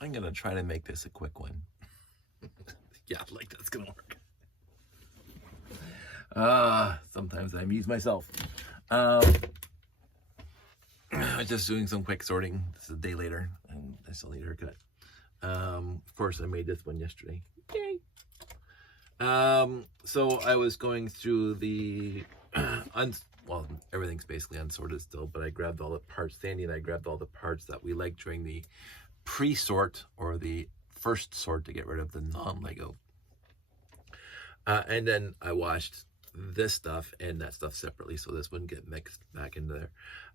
I'm gonna try to make this a quick one. Yeah, like that's gonna work. Sometimes I amuse myself. I was just doing some quick sorting. This is a day later, and I still need a haircut. Of course, I made this one yesterday. Yay! So I was going through the well, everything's basically unsorted still, but I grabbed all the parts. Sandy and I grabbed all the parts that we liked during the pre-sort or the first sort to get rid of the non-Lego. And then I washed this stuff and that stuff separately, so this wouldn't get mixed back into there.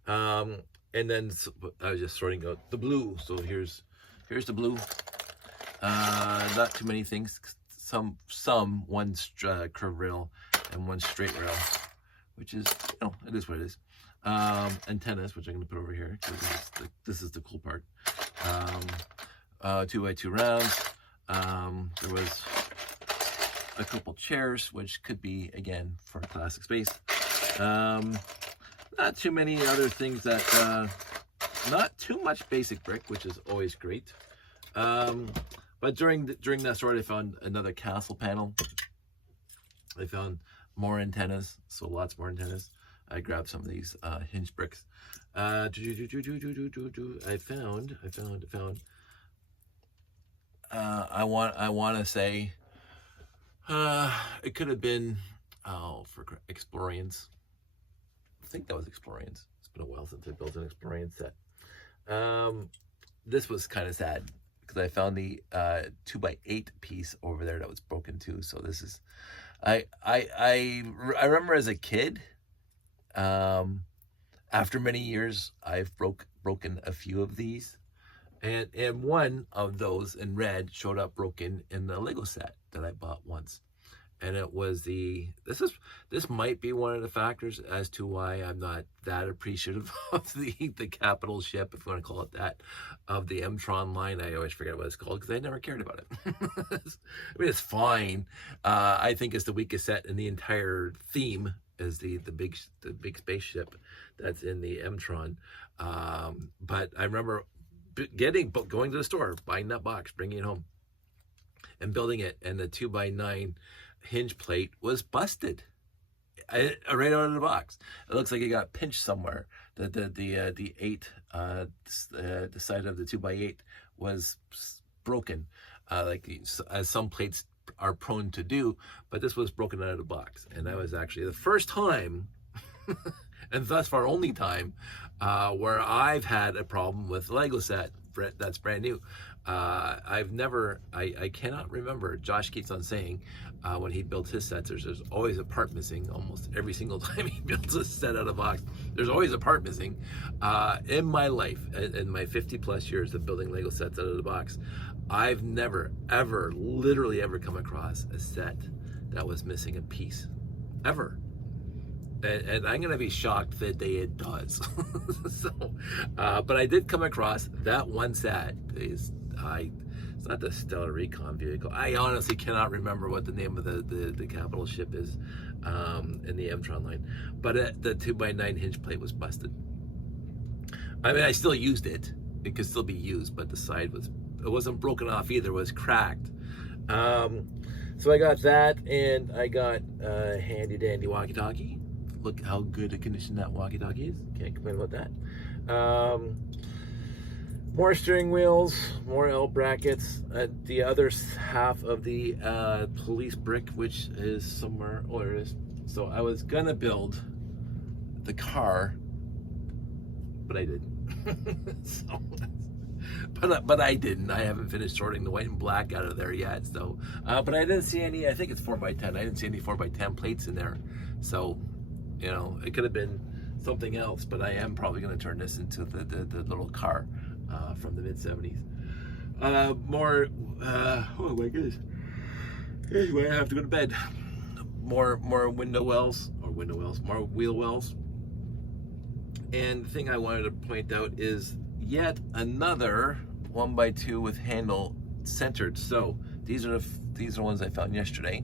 And then I was just sorting out the blue. So here's the blue. Not too many things. One curved rail and one straight rail, which is, it is what it is. Antennas, which I'm going to put over here because this is the cool part. 2x2 rounds. There was a couple chairs, which could be, again, for classic space. Not too many other things that, not too much basic brick, which is always great. But during that sort, I found another castle panel. I found more antennas, so lots more antennas. I grabbed some of these hinge bricks. I want to say it could have been for Explorians. I think that was Explorians. It's been a while since I built an Explorian set. This was kind of sad because I found the 2x8 piece over there that was broken too. So this is, I remember as a kid, after many years, I've broken a few of these, and one of those in red showed up broken in the Lego set that I bought once. And it was this might be one of the factors as to why I'm not that appreciative of the capital ship, if you want to call it that, of the M-Tron line. I always forget what it's called because I never cared about it. I mean, it's fine. I think it's the weakest set in the entire theme is the big spaceship that's in the M-Tron. But I remember going to the store, buying that box, bringing it home, and building it, and the 2x9 hinge plate was busted right out of the box. It looks like it got pinched somewhere. The 8 the side of the 2x8 was broken, as some plates are prone to do, but this was broken out of the box. And that was actually the first time and thus far only time where I've had a problem with a Lego set that's brand new. I cannot remember. Josh keeps on saying when he built his sets, there's always a part missing. Almost every single time he builds a set out of box, there's always a part missing. In my life, in my 50 plus years of building Lego sets out of the box, I've never, ever, literally ever come across a set that was missing a piece, ever. And I'm going to be shocked the day it does. But I did come across that one set. It's not the Stellar Recon vehicle. I honestly cannot remember what the name of the capital ship is in the M-Tron line. But the 2x9 hinge plate was busted. I mean, I still used it. It could still be used, but the side wasn't broken off either. It was cracked. So I got that, and I got a handy dandy walkie-talkie. Look how good a condition that walkie-talkie is. Can't complain about that. More steering wheels, more L brackets. The other half of the police brick, which is somewhere. Oh, there it is. So I was gonna build the car, but I didn't. But I didn't. I haven't finished sorting the white and black out of there yet. So, but I didn't see any. I think it's 4x10. I didn't see any 4x10 plates in there. So, it could have been something else. But I am probably going to turn this into the little car from the mid-70s. More. Oh my goodness. Anyway, I have to go to bed. More window wells, more wheel wells. And the thing I wanted to point out is yet another 1x2 with handle centered. So these are the ones I found yesterday.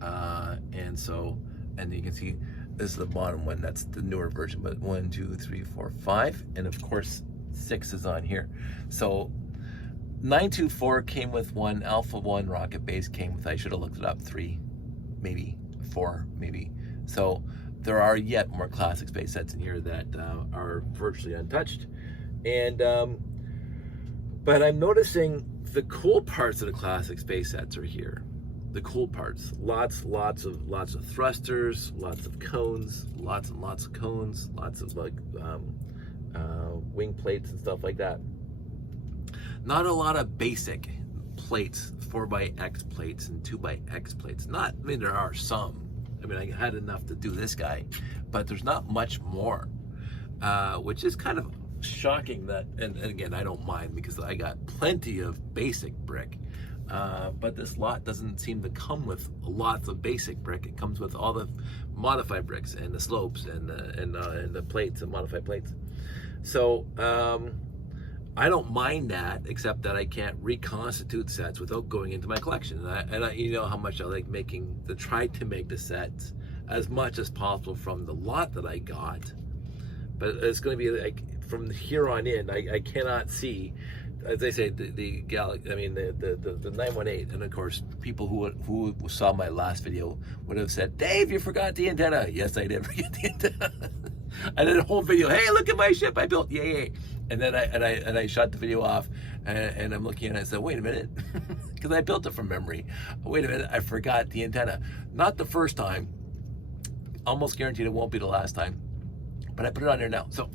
And you can see this is the bottom one. That's the newer version. But 1, 2, 3, 4, 5, and of course 6 is on here. So 924 came with one, Alpha 1 rocket base came with, I should have looked it up, 3, maybe 4, maybe. So there are yet more classic space sets in here that are virtually untouched. And but I'm noticing the cool parts of the classic space sets are here. The cool parts, lots of thrusters, lots of cones, lots and lots of cones, lots of like wing plates and stuff like that. Not a lot of basic plates, 4x plates and 2x plates. I mean, there are some. I mean, I had enough to do this guy, but there's not much more, which is kind of shocking that, and again, I don't mind because I got plenty of basic brick, but this lot doesn't seem to come with lots of basic brick. It comes with all the modified bricks and the slopes and the plates and modified plates. So I don't mind that, except that I can't reconstitute sets without going into my collection. And I you know how much I like try to make the sets as much as possible from the lot that I got. But it's going to be like from here on in, I cannot see, as I say, the 918. And of course, people who saw my last video would have said, "Dave, you forgot the antenna." Yes, I did forget the antenna. I did a whole video. Hey, look at my ship I built. Yay! And then I shot the video off, and I'm looking at it and I said, wait a minute, because I built it from memory. Wait a minute, I forgot the antenna. Not the first time. Almost guaranteed it won't be the last time. But I put it on there now. So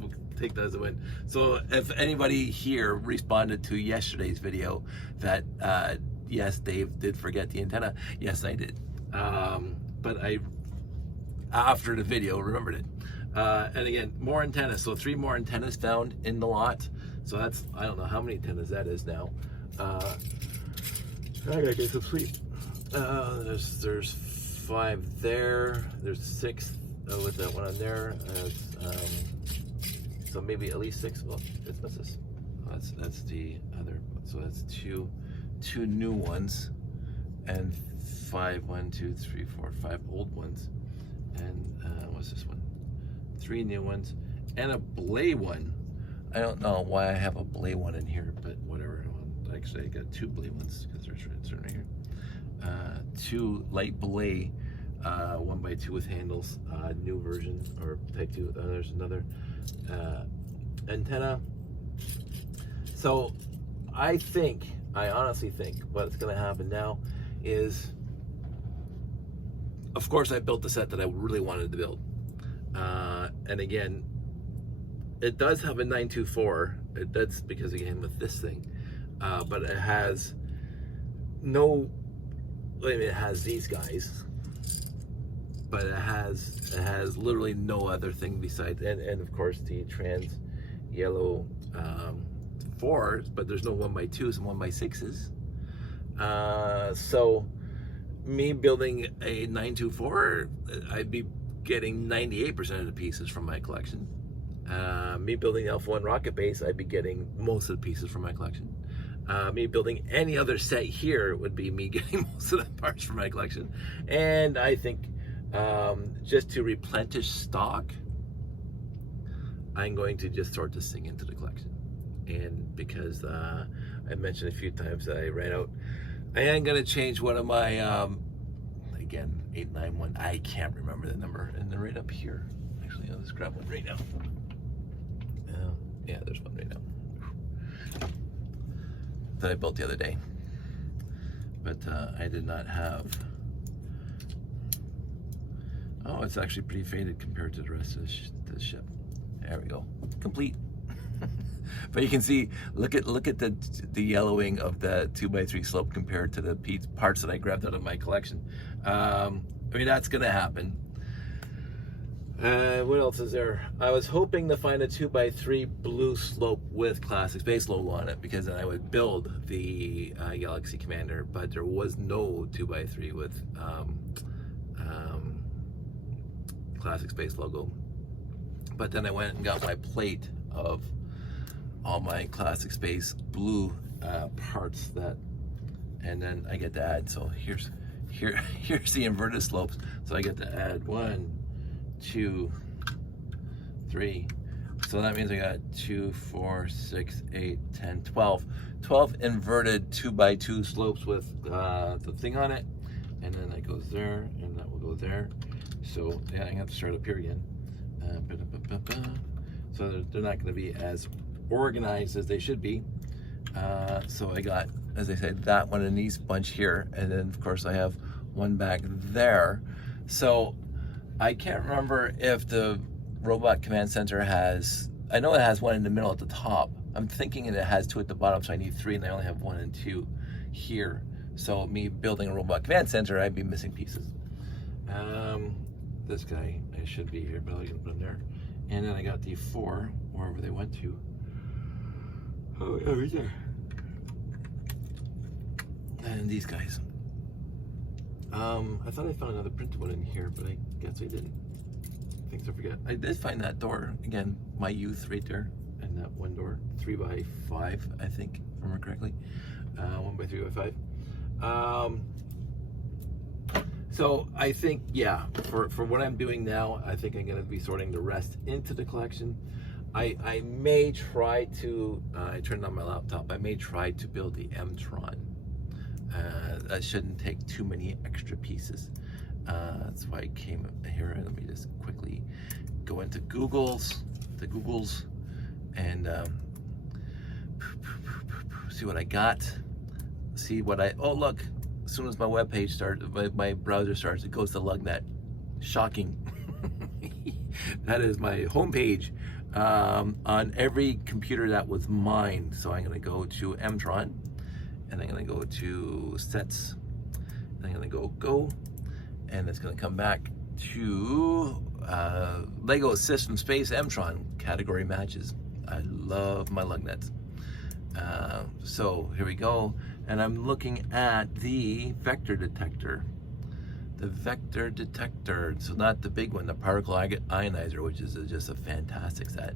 we'll take that as a win. So if anybody here responded to yesterday's video that yes, Dave did forget the antenna. Yes, I did. But I, after the video, remembered it. And again, more antennas. So 3 more antennas found in the lot. So that's, I don't know how many antennas that is now. I gotta get some sleep. There's 5 there. There's 6 with that one on there. So maybe at least 6. Well, what's this? Oh, that's the other. So that's two new ones, and 5, 1, 2, 3, 4, 5 old ones, and what's this one? 3 new ones, and a Blay one. I don't know why I have a Blay one in here, but whatever. Actually, I got 2 Blay ones because there's right here. 2 light Blay, 1x2 with handles, new version or type 2. There's another antenna. So I honestly think what's going to happen now is, of course, I built the set that I really wanted to build. And again, it does have a 924. That's because again with this thing, but it has no. I mean, it has these guys, but it has literally no other thing besides, and of course the trans yellow 4s, but there's no 1x2s and 1x6s. So me building a 924, I'd be getting 98% of the pieces from my collection. Me building Alpha 1 rocket base, I'd be getting most of the pieces from my collection. Me building any other set here would be me getting most of the parts from my collection. And I think just to replenish stock, I'm going to just sort this thing into the collection. And because I mentioned a few times that I ran out, I am going to change one of my again, 891. I can't remember the number, and they're right up here. Actually, I'll just grab one right now. Yeah, there's one right now that I built the other day, but I did not have. Oh, it's actually pretty faded compared to the rest of the ship. There we go, complete. But you can see, look at the yellowing of the 2x3 slope compared to the parts that I grabbed out of my collection. I mean, that's gonna happen. What else is there? I was hoping to find a 2x3 blue slope with Classic Space logo on it, because then I would build the Galaxy Commander, but there was no 2x3 with Classic Space logo. But then I went and got my plate of all my Classic Space blue parts, and then I get to add. So here's the inverted slopes. So I get to add 1, 2, 3, So that means I got 2, 4, 6, 8, 10, 12. 12 inverted 2x2 slopes with the thing on it. And then that goes there, and that will go there. So yeah, I'm gonna have to start up here again. So they're not gonna be as organized as they should be. So I got, as I said, that one in these bunch here, and then of course I have one back there. So I can't remember if the robot command center has, I know it has one in the middle at the top. I'm thinking it has 2 at the bottom, so I need 3, and I only have 1 and 2 here. So me building a robot command center, I'd be missing pieces. This guy, I should be here, but I can put him there. And then I got the 4, wherever they went to. Oh, yeah, right there. And these guys. I thought I found another printed one in here, but I guess I didn't. Things I forget. I did find that door again, my youth right there, and that one door, 3x5, I think, if I remember correctly, 1x3x5. So I think, yeah, for what I'm doing now, I think I'm going to be sorting the rest into the collection. I may try to, I turned on my laptop, I may try to build the M-Tron. That shouldn't take too many extra pieces. That's why I came here. Let me just quickly go into Google's, and see what I got. See what oh look, as soon as my web page starts, my browser starts, it goes to LugNet. Shocking. That is my homepage on every computer that was mine. So I'm gonna go to M-Tron, and I'm gonna go to sets, and I'm gonna go, and it's gonna come back to Lego System Space M-Tron category matches. I love my LugNets. So here we go, and I'm looking at the vector detector. The vector detector, so not the big one, the particle ionizer, which is just a fantastic set.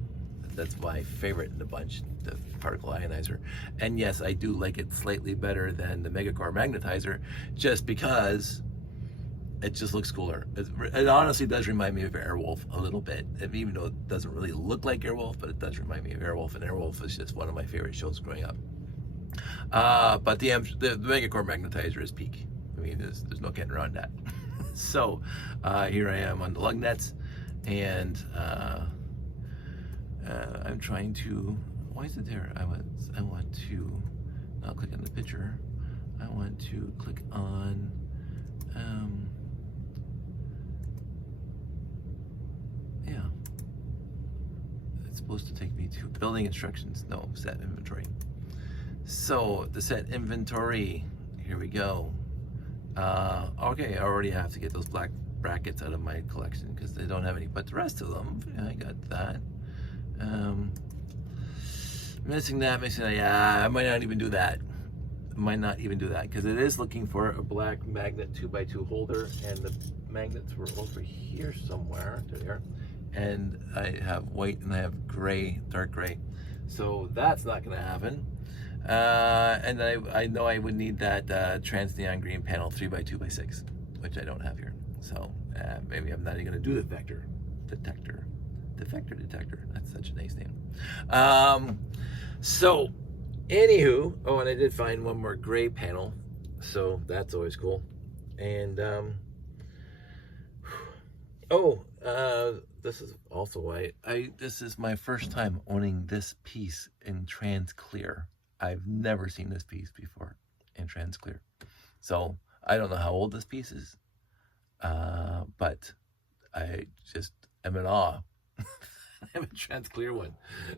That's my favorite in the bunch, the particle ionizer. And yes, I do like it slightly better than the Megacore magnetizer, just because it just looks cooler. It honestly does remind me of Airwolf a little bit, even though it doesn't really look like Airwolf, but it does remind me of Airwolf, and Airwolf is just one of my favorite shows growing up. But the Megacore magnetizer is peak. I mean, there's no getting around that. So here I am on the LugNets, and I'm trying to, why is it there? I want to not click on the picture. I want to click on yeah, it's supposed to take me to building instructions. No, set inventory. So the set inventory, here we go. Okay, I already have to get those black brackets out of my collection because they don't have any, but the rest of them, yeah, I got that. Missing that, yeah, I might not even do that. Because it is looking for a black magnet 2x2 holder, and the magnets were over here somewhere. There, and I have white and I have gray, dark gray, so that's not going to happen. And I know I would need that trans neon green panel 3x2x6, which I don't have here. So maybe I'm not even going to do the vector detector. The vector detector. That's such a nice name. So, anywho, oh, and I did find one more gray panel, so that's always cool. And this is also why this is my first time owning this piece in trans clear. I've never seen this piece before in trans clear, so I don't know how old this piece is, but I just am in awe. I have a trans clear one,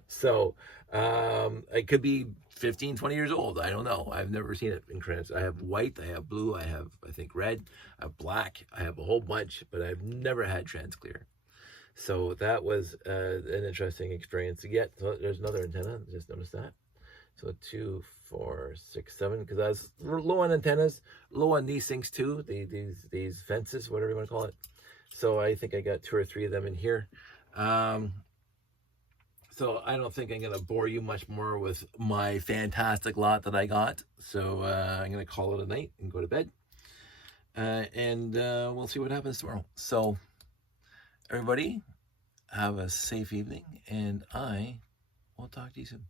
so it could be 15, 20 years old. I don't know. I've never seen it in trans. I have white, I have blue, I have, I think, red, I have black, I have a whole bunch, but I've never had trans clear. So that was an interesting experience to get. So there's another antenna. Just noticed that. So 2, 4, 6, 7. Because I was low on antennas, low on these things too. These fences, whatever you want to call it. So I think I got 2 or 3 of them in here. So I don't think I'm going to bore you much more with my fantastic lot that I got. So I'm going to call it a night and go to bed. And we'll see what happens tomorrow. So everybody, Have a safe evening, and I will talk to you soon.